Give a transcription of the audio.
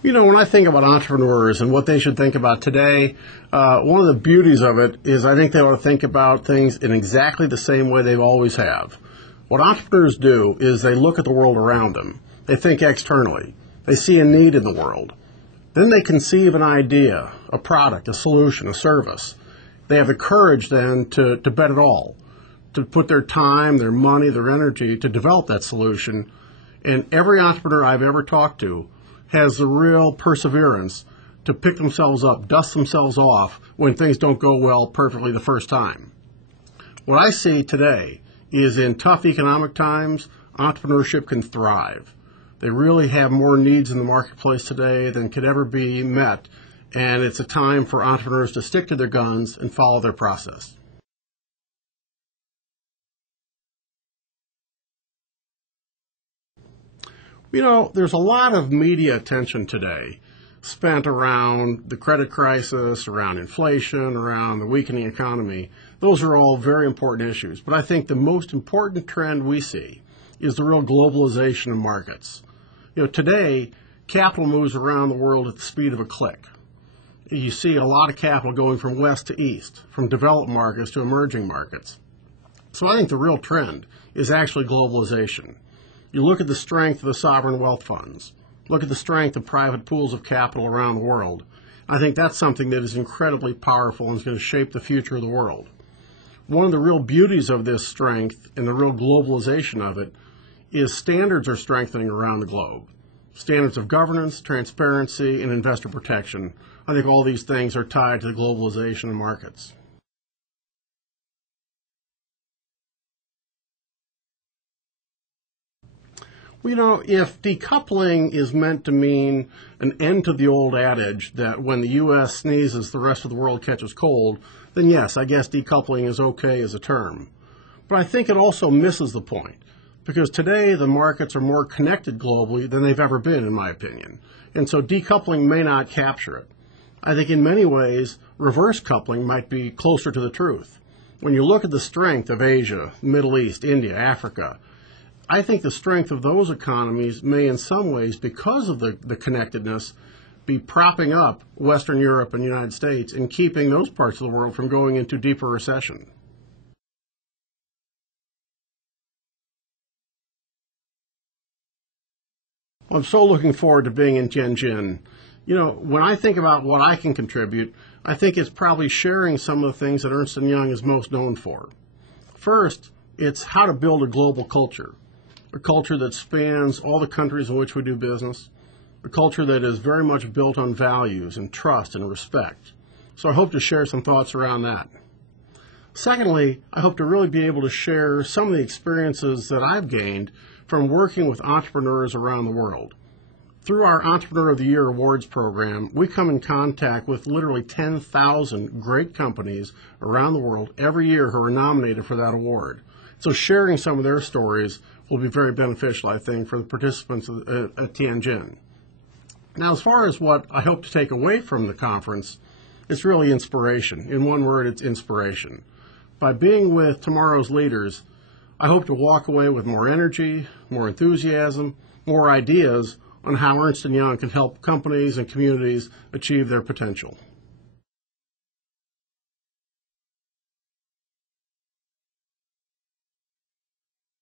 You know, when I think about entrepreneurs and what they should think about today, one of the beauties of it is I think they ought to think about things in exactly the same way they've always have. What entrepreneurs do is they look at the world around them. They think externally. They see a need in the world. Then they conceive an idea, a product, a solution, a service. They have the courage then to bet it all, to put their time, their money, their energy to develop that solution. And every entrepreneur I've ever talked to has the real perseverance to pick themselves up, dust themselves off when things don't go well perfectly the first time. What I see today is in tough economic times, entrepreneurship can thrive. They really have more needs in the marketplace today than could ever be met, and it's a time for entrepreneurs to stick to their guns and follow their process. You know, there's a lot of media attention today spent around the credit crisis, around inflation, around the weakening economy. Those are all very important issues. But I think the most important trend we see is the real globalization of markets. You know, today, capital moves around the world at the speed of a click. You see a lot of capital going from west to east, from developed markets to emerging markets. So I think the real trend is actually globalization. You look at the strength of the sovereign wealth funds. Look at the strength of private pools of capital around the world. I think that's something that is incredibly powerful and is going to shape the future of the world. One of the real beauties of this strength and the real globalization of it is standards are strengthening around the globe. Standards of governance, transparency, and investor protection. I think all these things are tied to the globalization of markets. Well, you know, if decoupling is meant to mean an end to the old adage that when the U.S. sneezes, the rest of the world catches cold, then yes, I guess decoupling is okay as a term. But I think it also misses the point, because today the markets are more connected globally than they've ever been, in my opinion. And so decoupling may not capture it. I think in many ways, reverse coupling might be closer to the truth. When you look at the strength of Asia, Middle East, India, Africa, I think the strength of those economies may in some ways, because of the connectedness, be propping up Western Europe and the United States and keeping those parts of the world from going into deeper recession. I'm so looking forward to being in Tianjin. You know, when I think about what I can contribute, I think it's probably sharing some of the things that Ernst & Young is most known for. First, it's how to build a global culture. A culture that spans all the countries in which we do business, a culture that is very much built on values and trust and respect. So I hope to share some thoughts around that. Secondly, I hope to really be able to share some of the experiences that I've gained from working with entrepreneurs around the world. Through our Entrepreneur of the Year Awards program, we come in contact with literally 10,000 great companies around the world every year who are nominated for that award. So sharing some of their stories will be very beneficial, I think, for the participants at Tianjin. Now, as far as what I hope to take away from the conference, it's really inspiration. In one word, it's inspiration. By being with tomorrow's leaders, I hope to walk away with more energy, more enthusiasm, more ideas on how Ernst & Young can help companies and communities achieve their potential.